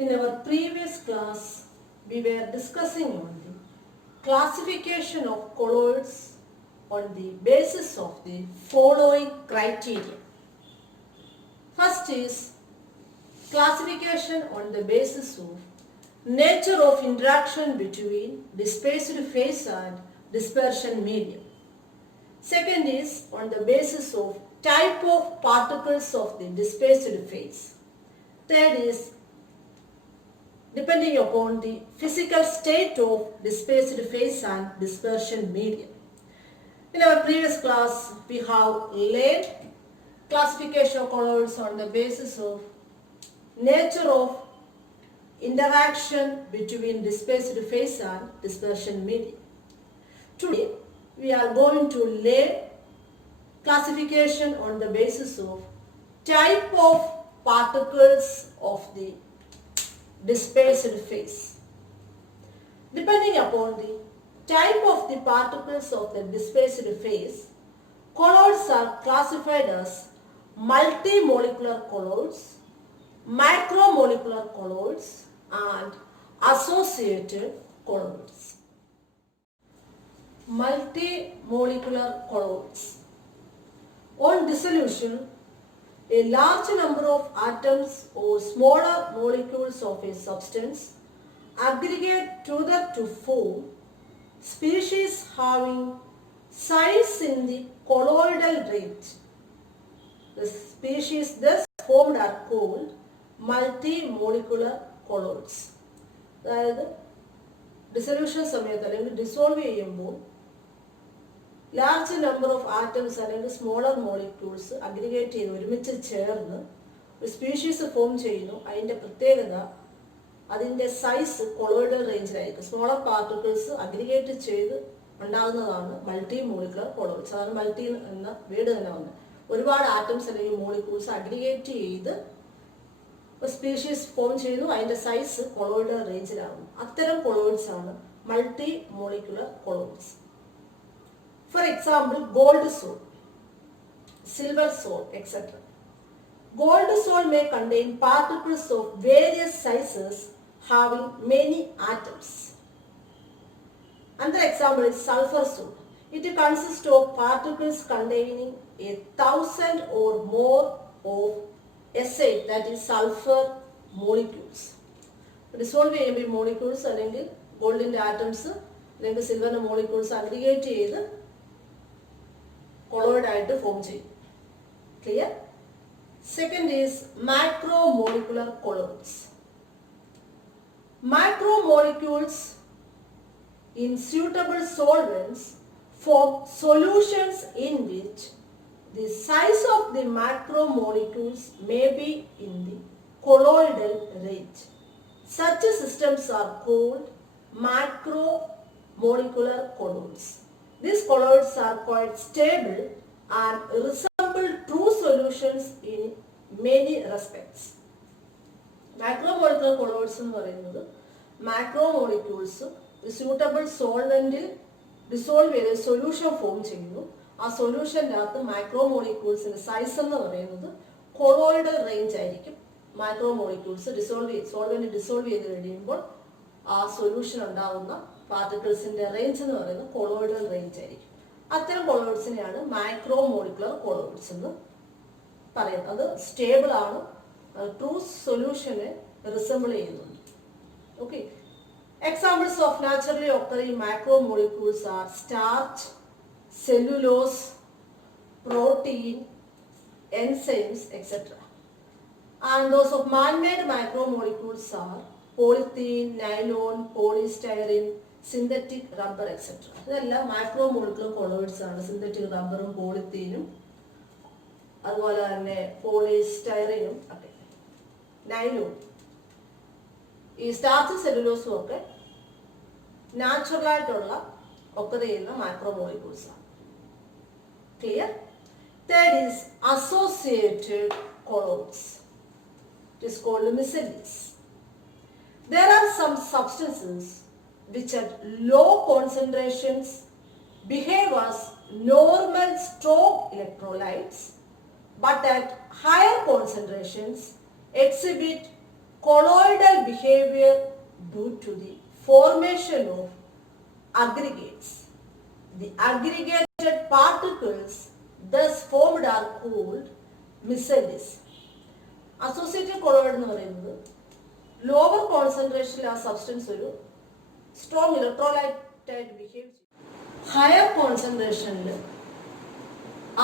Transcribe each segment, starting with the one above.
In our previous class, we were discussing on the classification of colloids on the basis of the following criteria. First is classification on the basis of nature of interaction between dispersed phase and dispersion medium. Second is on the basis of type of particles of the dispersed phase. Third is depending upon the physical state of dispersed phase and dispersion medium. In our previous class, we have learned classification of colloids on the basis of nature of interaction between dispersed phase and dispersion medium. Today, we are going to learn classification on the basis of type of particles of the dispersed phase. Depending upon the type of the particles of the dispersed phase, colloids are classified as multimolecular colloids, macromolecular colloids and associated colloids. Multimolecular colloids. On dissolution, a large number of atoms or smaller molecules of a substance aggregate together to form species having size in the colloidal range. The species thus formed are called multimolecular colloids. അതായത് ഡിസൊല്യൂഷൻ സമയത്ത് അല്ലെങ്കിൽ ഡിസോൾവ് ചെയ്യുമ്പോൾ large number of atoms അല്ലെങ്കിൽ smaller molecules aggregate ചെയ്ത് ഒരുമിച്ച് ചേർന്ന് ഒരു species form ചെയ്യുന്നു. അതിൻ്റെ പ്രത്യേകത അതിൻ്റെ സൈസ് കൊളോയിഡൽ റേഞ്ചിലായിരിക്കും. സ്മോളർ പാർട്ടിക്കിൾസ് അഗ്രിഗേറ്റ് ചെയ്ത് ഉണ്ടാകുന്നതാണ് മൾട്ടി മോളിക്കുലർ കൊളോയിഡ്സ്. അതാണ് മൾട്ടി എന്ന വേർഡ് തന്നെ വന്നത്. ഒരുപാട് ആറ്റംസ് അല്ലെങ്കിൽ മോളിക്യൂൾസ് അഗ്രിഗേറ്റ് ചെയ്ത് സ്പീഷീസ് ഫോം ചെയ്യുന്നു. അതിൻ്റെ സൈസ് കൊളോയിഡൽ റേഞ്ചിലാകുന്നു. അത്തരം കൊളോയിഡ്സ് ആണ് multi molecular colloids. For example, gold salt, silver salt, etc. Gold salt may contain particles of various sizes having many atoms. Another example is sulfur salt. It consists of particles containing 1,000 or more of S8, that is sulfur molecules. Dissolve ചെയ്യുമ്പോൾ molecules അല്ലെങ്കിൽ ഗോൾഡിൻ്റെ ആറ്റംസ് അല്ലെങ്കിൽ സിൽവറിൻ്റെ molecules aggregate ചെയ്ത് colloid ആയിട്ട് ഫോം ചെയ്യും. Clear? Second is macromolecular colloids. Macromolecules in suitable solvents form solutions in which the size of the macromolecules may be in the colloidal range. Such systems are called macromolecular colloids. These colloids are quite stable and resemble true solutions in many respects. Macromolecular colloids എന്ന് പറയുന്നത് macromolecules suitable സോൾവെന്റിൽ ഡിസോൾവ് ചെയ്ത് solution form ചെയ്യുന്നു. ആ സൊല്യൂഷൻ്റെ അകത്ത് മാക്രോമോളിക്യൂൾസിന്റെ സൈസ് എന്ന് പറയുന്നത് കൊളോയിഡൽ റേഞ്ച് ആയിരിക്കും. മാക്രോമോളിക്യൂൾസ് സോൾവെന്റ് ഡിസോൾവ് ചെയ്ത് കഴിയുമ്പോൾ ആ സൊല്യൂഷൻ ഉണ്ടാകുന്ന പാർട്ടിക്കിൾസിന്റെ റേഞ്ച് എന്ന് പറയുന്നത് കൊളോയിഡൽ റേഞ്ച് ആയിരിക്കും. അത്തരം കൊളോയിഡ്സിനെയാണ് മാക്രോമോളിക്കുലർ കൊളോയിഡ്സ് എന്ന് പറയുന്നത്. അത് സ്റ്റേബിൾ ആണ്, ട്രൂ സൊല്യൂഷനെ റിസംബിൾ ചെയ്യുന്നുണ്ട്. Okay, examples of naturally occurring macromolecules are starch, cellulose, protein, enzymes, etc. And those of man-made macromolecules are polythene, nylon, polystyrene, synthetic rubber etcetera. ഇതെല്ലാം മാക്രോമോളിക്കുലർ കൊളോയിഡ്സ് ആണ്. സിന്തറ്റിക് റബ്ബറും പോളിത്തീനും അതുപോലെ തന്നെ പോളിസ്റ്റൈറിനും ഒക്കെ. നൈലോൺ, ഈ സ്റ്റാർച്ച് സെല്ലുലോസും ഒക്കെ നാച്ചുറലായിട്ടുള്ള ഒക്കെ ചെയ്യുന്ന മാക്രോമോളിക്യൂൾസ് ആണ്. Clear? Third is associated colloids. It is called miscellaneous. There are some substances which at low concentrations behave as normal strong electrolytes, but at higher concentrations exhibit colloidal colloidal behavior due to the formation of aggregates. The aggregated particles thus formed are called micelles. Associated colloid എന്ന് പറയുന്നത് ലോവർ കോൺസെൻട്രേഷനിൽ ആ substance ഒരു strong electrolyte ആയിട്ട് behave ചെയ്യും. Higher കോൺസെൻട്രേഷനിൽ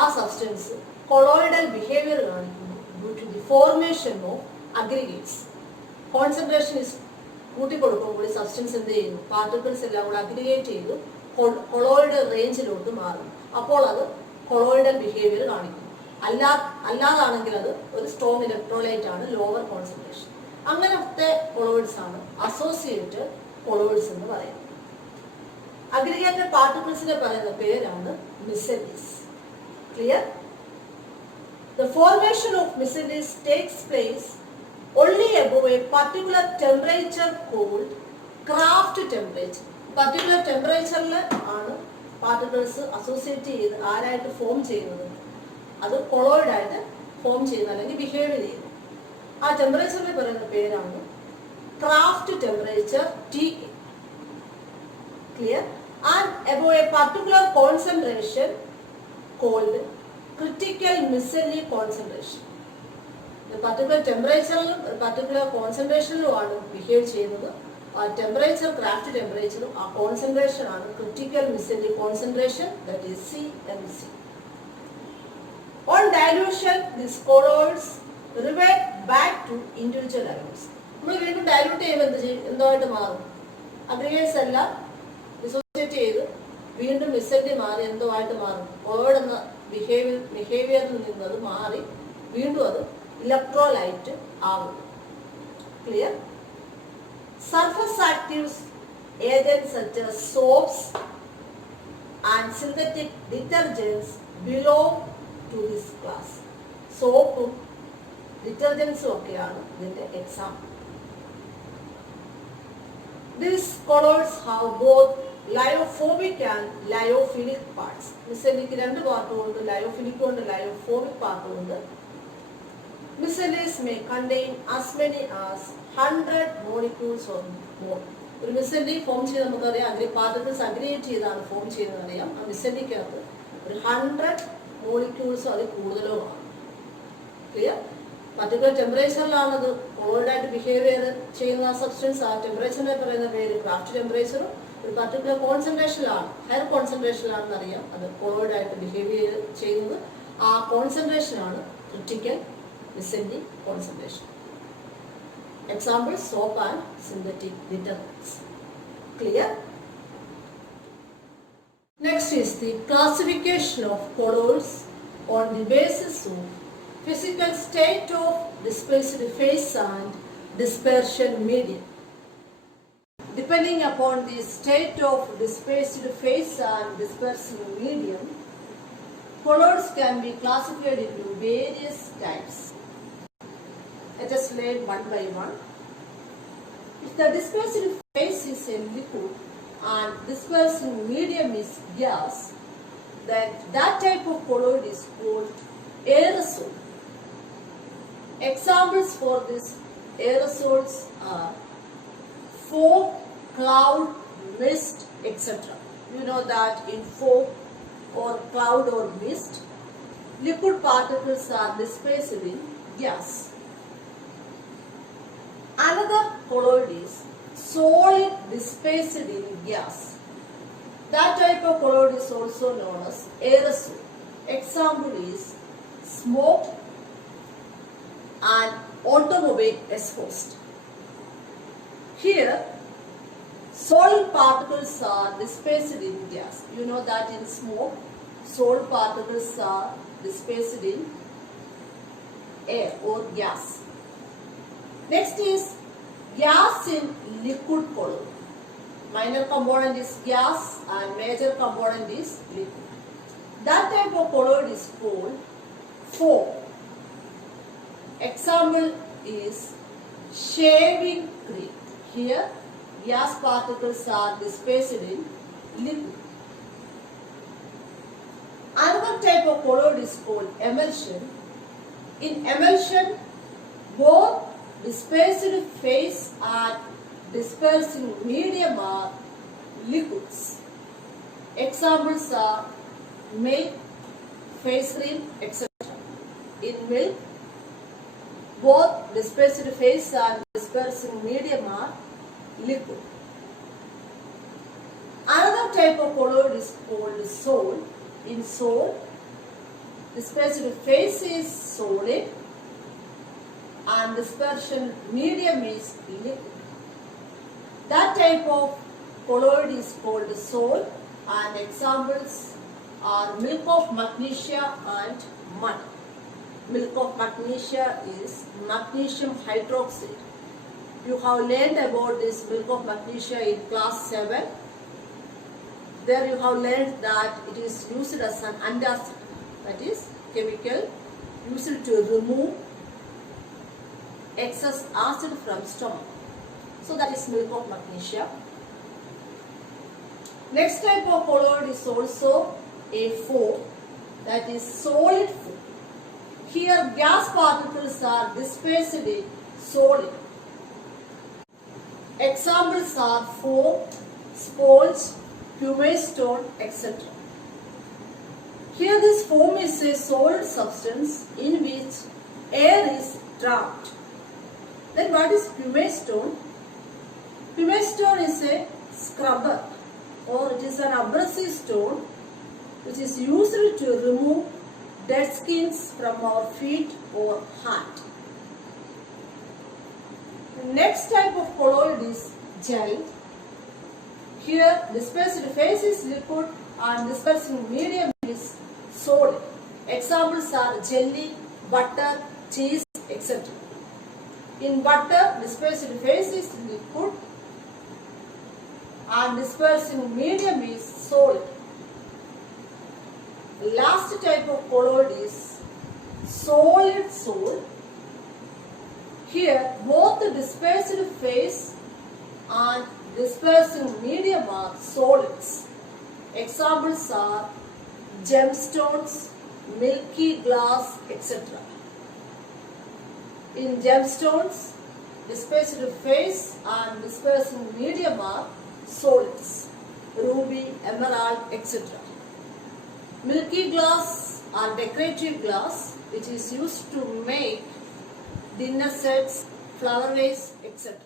ആ substance colloidal behaviour കാണിക്കുന്നു due to the formation of aggregates. Concentration കൂട്ടിക്കൊടുക്കുമ്പോൾ ഈ സബ്സ്റ്റൻസ് എന്ത് ചെയ്യുന്നു? പാർട്ടിക്കിൾസ് എല്ലാം കൂടെ അഗ്രിഗേറ്റ് ചെയ്ത് കൊളോയിഡ് റേഞ്ചിലോട്ട് മാറും. അപ്പോൾ അത് കൊളോയിഡൽ ബിഹേവിയർ കാണിക്കുന്നു. അല്ലാതാണെങ്കിൽ അത് ഒരു സ്ട്രോങ് ഇലക്ട്രോലൈറ്റ് ആണ്, ലോവർ കോൺസെൻട്രേഷൻ. അങ്ങനത്തെ കൊളോയിഡ്സ് ആണ് അസോസിയേറ്റഡ് കൊളോയിഡ്സ് എന്ന് പറയുന്നത്. അഗ്രിഗേറ്റഡ് പാർട്ടിക്കിൾസിനെ പറയുന്ന പേരാണ് മിസെല്ലീസ്. Clear? The formation of micelles takes place only above a particular temperature called Kraft temperature. Particular temperature ആണ് പാർട്ടിക്കിൾസ് അസോസിയേറ്റ് ചെയ്ത് ആരായിട്ട് ഫോം ചെയ്യുന്നത്? അത് കൊളോയിഡ് ആയിട്ട് ഫോം ചെയ്യുന്നത് അല്ലെങ്കിൽ ബിഹേവ് ചെയ്യുന്നത്. ആ ടെമ്പറേച്ചറിൽ പറയുന്ന പേരാണ് Krafft temperature TA. Clear? And above a particular concentration called critical micelle concentration. Particular ടെമ്പറേച്ചറിലും പർട്ടിക്കുലർ കോൺസെൻട്രേഷനിലുമാണ് ബിഹേവ് ചെയ്യുന്നത്. ആ ടെമ്പറേച്ചർ, ക്രാഫ്റ്റ് ടെമ്പറേച്ചറും ആ കോൺസെൻട്രേഷൻ ആണ് critical micelle concentration, that is CMC. On dilution, these colloids revert back to individual ions. നമ്മൾ വീണ്ടും ഡയലൂട്ട് ചെയ്യുമ്പോൾ എന്തായിട്ട് മാറും? അഗ്രിഗേറ്റ്സ് എല്ലാം ഡിസോസിയേറ്റ് ചെയ്ത് വീണ്ടും മിസെല്ലി മാറി എന്തോ ആയിട്ട് മാറും. കൊളോയിഡ് എന്ന ബിഹേവിയറിൽ നിന്നത് മാറി വീണ്ടും അത് ഇലക്ട്രോലൈറ്റ് ആകുന്നു. Clear? Surface actives agents such as soaps and synthetic detergents belong to this class. സോപ്പും ഡിറ്റർജൻസും ഒക്കെയാണ് ഇതിന്റെ example. These colloids have both lyophilic and lyophilic parts. മിസെല്ലിക്ക് രണ്ട് പാർട്ടും ഉണ്ട്, ലയോഫിലിക് ഉണ്ട്, ലയോഫോബിക് പാർട്ടും ഉണ്ട്. Micelles may contain as many as 100 molecules or more. ഒരു മിസെല്ലി ഫോം ചെയ്ത് നമുക്കറിയാം, പാർട്ടിക്കിൾസ് അഗ്രിഗേറ്റ് ചെയ്താണ് ഫോം ചെയ്യുന്നത് അറിയാം. ആ മിസെല്ലിക്കകത്ത് ഒരു 100 മോളിക്യൂൾസോ അതിൽ കൂടുതലോ ആണ്. ക്ലിയർ? പർട്ടിക്കുലർ ടെമ്പറേച്ചറിലാണ് അത് കൊളോയിഡായിട്ട് ബിഹേവിയർ ചെയ്യുന്ന സബ്സ്റ്റൻസ്. ആ ടെമ്പറേച്ചറിനെ പറയുന്ന പേര് ക്രാഫ്റ്റ് ടെമ്പറേച്ചറും. ഒരു പർട്ടിക്കുലർ കോൺസെൻട്രേഷനിലാണ്, ഹയർ കോൺസെൻട്രേഷനിലാണെന്ന് അറിയാം അത് കൊളോയിഡായിട്ട് ബിഹേവിയർ ചെയ്യുന്നത്. ആ കോൺസെൻട്രേഷനാണ് critical micelle concentration. Examples: soap and synthetic detergents. Clear? Next is the classification of colloids on the basis of physical state of displaced phase and dispersion medium. Depending upon the state of displaced phase and dispersion medium, colloids can be classified into various types. Let us learn one by one. If the dispersed phase is a liquid and dispersing medium is gas, then that type of colloid is called aerosol. Examples for these aerosols are fog, cloud, mist, etc. You know that in fog or cloud or mist, liquid particles are dispersed in gas. Another colloid is solid dispersed in gas. That type of colloid is also known as aerosol. Example is smoke and automobile exhaust. Here, solid particles are dispersed in gas. You know that in smoke, solid particles are dispersed in air or gas. Next is gas in liquid colloid. Minor component is gas and major component is liquid. That type of colloid is called foam. Example is shaving cream. Here gas particles are dispersed in liquid. Another type of colloid is called emulsion. In emulsion, both dispersed phase dispersing medium are liquids. Examples are milk, face cream, etc. In milk, both dispersed phase and dispersing medium are liquid. Another type of colloid is called sol. In sol, dispersed phase is solid and dispersion medium is liquid. That type of colloid is called sol, and examples are milk of magnesia and mud. Milk of magnesia is magnesium hydroxide. You have learned about this milk of magnesia in class 7. There you have learned that it is used as an antacid, that is chemical used to remove excess acid from stomach. So that is milk of magnesia. Next type of colloid is also a foam, that is solid foam. Here gas particles are dispersed in solid. Examples are foam, sponge, pumice stone, etc. Here this foam is a solid substance in which air is trapped. Then what is pumice stone? Pumice stone is a scrubber, or it is an abrasive stone which is used to remove dead skins from our feet or hand. The next type of colloid is gel. Here dispersed phase is liquid and dispersing medium is solid. Examples are jelly, butter, cheese, etc. In butter, dispersed phase is liquid and dispersing medium is solid. The last type of colloid is solid sol. Here both the dispersed phase and dispersing medium are solids. Examples are gemstones, milky glass, etc. In gemstones, dispersed phase and dispersing medium are solids, ruby, emerald, etc. Milky glass or decorative glass, which is used to make dinner sets, flower vase, etc.